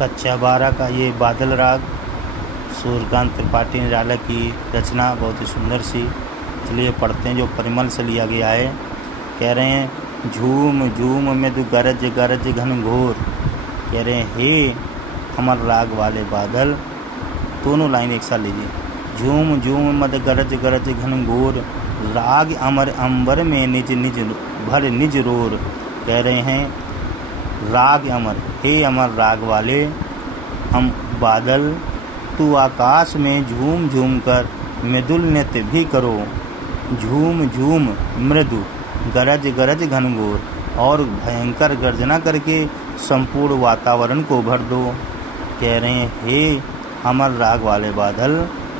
कक्षा 12 का ये बादल राग सूर्यकांत त्रिपाठी निराला की रचना, बहुत ही सुंदर सी। चलिए पढ़ते हैं, जो परिमल से लिया गया है। कह रहे हैं झूम झूम मृदु गरज गरज घन घोर। कह रहे हैं हे अमर राग वाले बादल, दोनों लाइन एक साथ लीजिए। झूम झूम मद गरज गरज घन घोर, राग अमर अंबर में निज निज भर निज रोर। कह रहे हैं राग अमर, हे अमर राग वाले हम बादल, तू आकाश में झूम झूम कर मृदुल नृत्य भी करो। झूम झूम मृदु गरज गरज घनघोर, और भयंकर गर्जना करके संपूर्ण वातावरण को भर दो। कह रहे हैं हे अमर राग वाले बादल,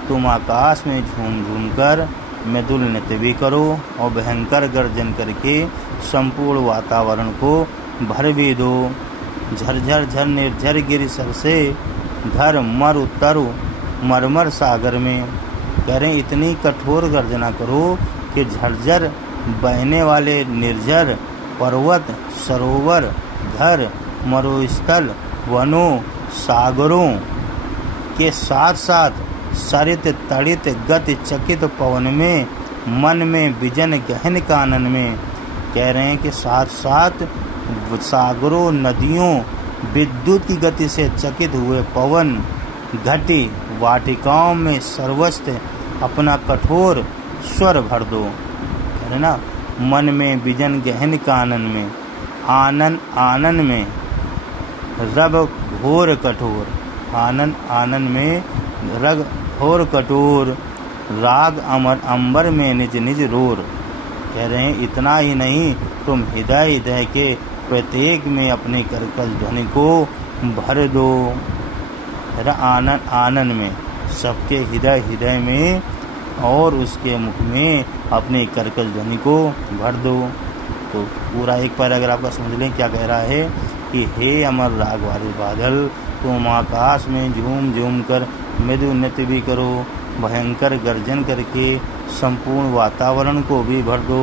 तुम आकाश में झूम झूम कर मृदुल नृत्य भी करो और भयंकर गर्जन करके संपूर्ण वातावरण को भर भी दो। झरझर झर निर्झर गिर सर से घर मरु तरु मरमर सागर में। कह रहे इतनी कठोर गर्जना करो कि झरझर बहने वाले निर्झर पर्वत, सरोवर, घर, मरुस्थल, वनों, सागरों के साथ साथ सरित तड़ित गति चकित पवन में, मन में विजन गहन कानन में। कह रहे हैं कि साथ साथ सागरों, नदियों, विद्युत की गति से चकित हुए पवन, घटी वाटिकाओं में सर्वस्व अपना कठोर स्वर भर दो। है ना, मन में विजन गहन कानन में, आनन आनन में रब घोर कठोर। आनन आनन में रग घोर कठोर, राग अमर अंबर में निज निज रोर। कह रहे हैं इतना ही नहीं, तुम हृदय हृदय के प्रत्येक में अपनी कर्कश ध्वनि को भर दो। आनन आनन में, सबके हृदय हृदय में और उसके मुख में अपनी कर्कश ध्वनि को भर दो। तो पूरा एक पैराग्राफ का समझ लें क्या कह रहा है कि हे अमर राग वाले बादल, तुम आकाश में झूम झूम कर मृदु नृत्य भी करो, भयंकर गर्जन करके संपूर्ण वातावरण को भी भर दो।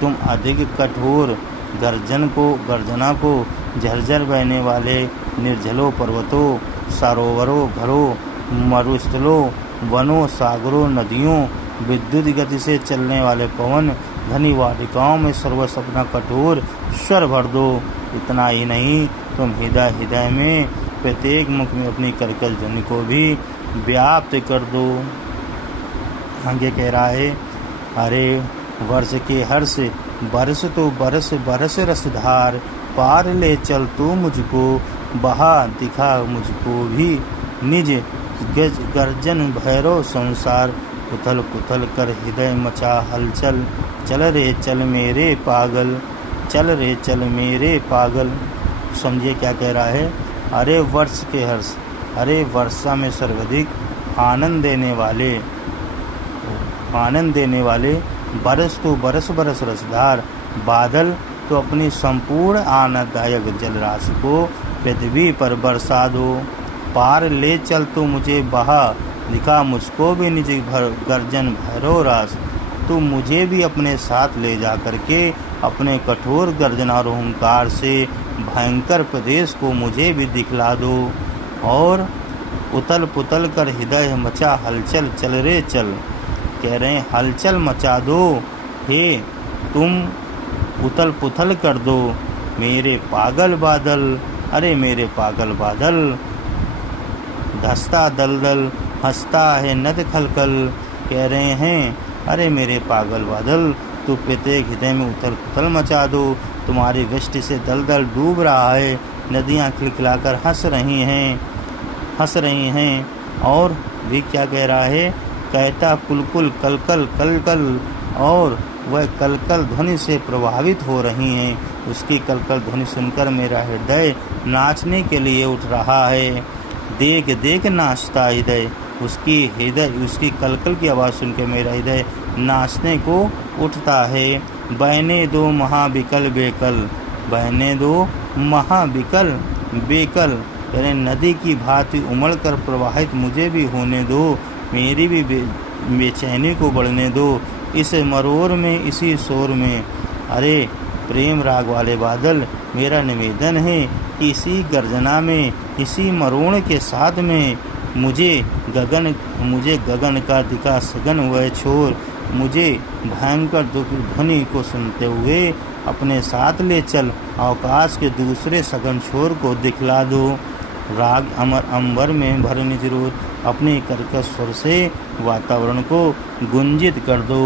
तुम अधिक कठोर गर्जना को झरझर बहने वाले निर्जलों पर्वतों, सरोवरों, घरों, मरुस्थलों, वनों, सागरों, नदियों, विद्युत गति से चलने वाले पवन, घनी वाटिकाओं में सर्वस्व अपना कठोर स्वर भर दो। इतना ही नहीं, तुम हृदय हृदय में प्रत्येक मुख में अपनी कर्कश ध्वनि को भी व्याप्त कर दो। आगे कह रहा है अरे वर्ष के हर्ष बरस तो बरस बरस रसधार, पार ले चल तू मुझको, बहा दिखा मुझको भी निज गर्जन भैरव संसार। उथल पुथल कर हृदय मचा हलचल, चल रे चल मेरे पागल, चल रे चल मेरे पागल। समझिए क्या कह रहा है। अरे वर्ष के हर्ष, अरे वर्षा में सर्वाधिक आनंद देने वाले बरस तो बरस बरस रसधार बादल, तो अपनी संपूर्ण आनंददायक जल राशि को पृथ्वी पर बरसा दो। पार ले चल तो मुझे बहा दिखा मुझको भी निज गर्जन भैरव रास, तू मुझे भी अपने साथ ले जा करके अपने कठोर गर्जना और हुंकार से भयंकर प्रदेश को मुझे भी दिखला दो। और उतल पुतल कर हृदय मचा हलचल, चल रे चल। कह रहे हैं हलचल मचा दो, हे तुम उतल पुतल कर दो मेरे पागल बादल। अरे मेरे पागल बादल, धसता दलदल हंसता है नद खलखल। कह रहे हैं अरे मेरे पागल बादल, तू प्रत्येक हृदय में उथल पुथल मचा दो। तुम्हारी वृष्टि से दलदल डूब रहा है, नदियाँ खिलखिलाकर हंस रही हैं। और भी क्या कह रहा है, कहता कुलकुल कलकल कलकल, और वह कलकल ध्वनि से प्रभावित हो रही हैं। उसकी कलकल ध्वनि सुनकर मेरा हृदय नाचने के लिए उठ रहा है। देख देख नाचता हृदय, उसकी कलकल की आवाज़ सुनकर मेरा हृदय नाचने को उठता है। बहने दो महाविकल बेकल, बहने दो महाविकल बेकल। यानी नदी की भांति उमड़ कर प्रवाहित मुझे भी होने दो, मेरी भी बेचैनी को बढ़ने दो इस मरोर में, इसी शोर में। अरे प्रेम राग वाले बादल, मेरा निवेदन है इसी गर्जना में, इसी मरोड़ के साथ में मुझे गगन का दिखा सघन वह छोर, मुझे भयंकर दुख ध्वनि को सुनते हुए अपने साथ ले चल, आकाश के दूसरे सघन छोर को दिखला दो। राग अमर अंबर में भर निज रोध, अपने कर्कश स्वर से वातावरण को गुंजित कर दो।